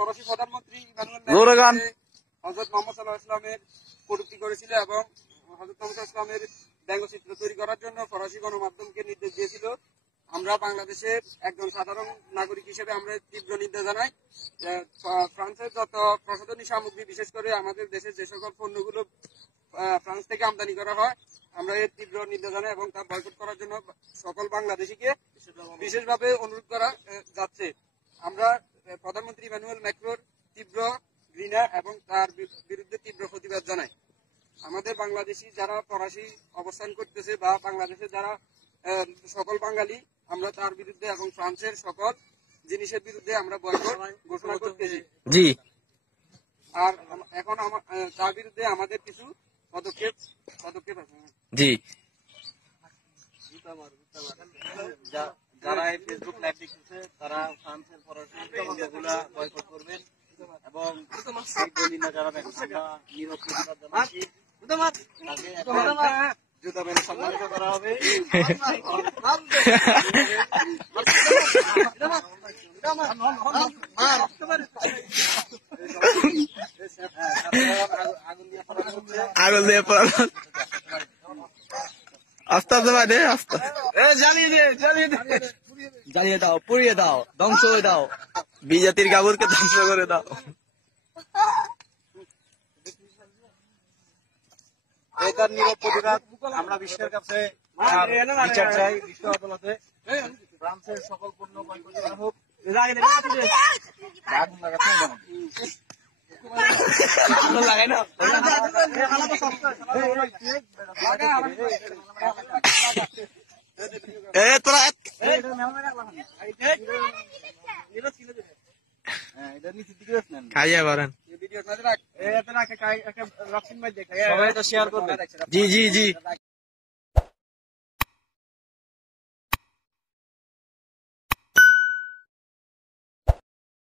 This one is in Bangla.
ফরাসি প্রধানমন্ত্রী হযরত মুহাম্মদ সাল্লাল্লাহু আলাইহি ওয়াসাল্লামের কটূক্তি করেছিল এবং হযরত মুহাম্মদ সাল্লাল্লাহু আলাইহি ওয়াসাল্লামের ব্যঙ্গচিত্র তৈরি করার জন্য ফরাসি গণমাধ্যমকে নির্দেশ দিয়েছিল। আমরা বাংলাদেশের একজন সাধারণ নাগরিক হিসেবে আমরা তীব্র নিন্দা জানাই। ফ্রান্সের যত প্রসাধনী সামগ্রী, বিশেষ করে আমাদের দেশের যে সকল পণ্যগুলো ফ্রান্স থেকে আমদানি করা হয়, আমরা এর তীব্র নিন্দা জানাই এবং তা বয়কট করার জন্য সকল বাংলাদেশিকে বিশেষভাবে অনুরোধ করা যাচ্ছে। আমরা প্রধানমন্ত্রী ইমানুয়েল ম্যাক্রোর তীব্র ঘৃণা এবং তার বিরুদ্ধে তীব্র প্রতিবাদ জানাই। আমাদের বাংলাদেশি যারা ফরাসি অবস্থান করতেছে বা বাংলাদেশে যারা সকল বাঙালি, আমরা তার বিরুদ্ধে এবং ফ্রান্সের সকল জিনিসের বিরুদ্ধে আমরা বয়কট ঘোষণা করতেছি। জি। আর এখন তার বিরুদ্ধে আমাদের কিছু পদক্ষেপ আছে। জি। যারা এই ফেসবুক লাইভ দেখতেছে তারা ফ্রান্সের ফরাসি পণ্যগুলা বয়কট করবেন এবং এই দলিনা যারা দেখেন আমরা নীরব প্রতিবাদ জানাচ্ছি। জুতা মেরে সম্মানিত করা হবে। আগুন দিয়ে পড়ানো আস্তে আস্তে ভাই, আস্তে জ্বালিয়ে দাও, পুড়িয়ে দাও, ধ্বংস করে দাও, বিজাতির কাপড়কে ধ্বংস করে দাও। এটার নীরব প্রতিবাদ আমরা বিশ্বের কাছে বিচার চাই। বিশ্ব আদালতে ফ্রান্সের সকল পণ্য বয়কট করা হোক। আগুন লাগাতে লাগাই না তোরা খাইয়া পারেন। সবাই তো শেয়ার করবে। জি জি জি।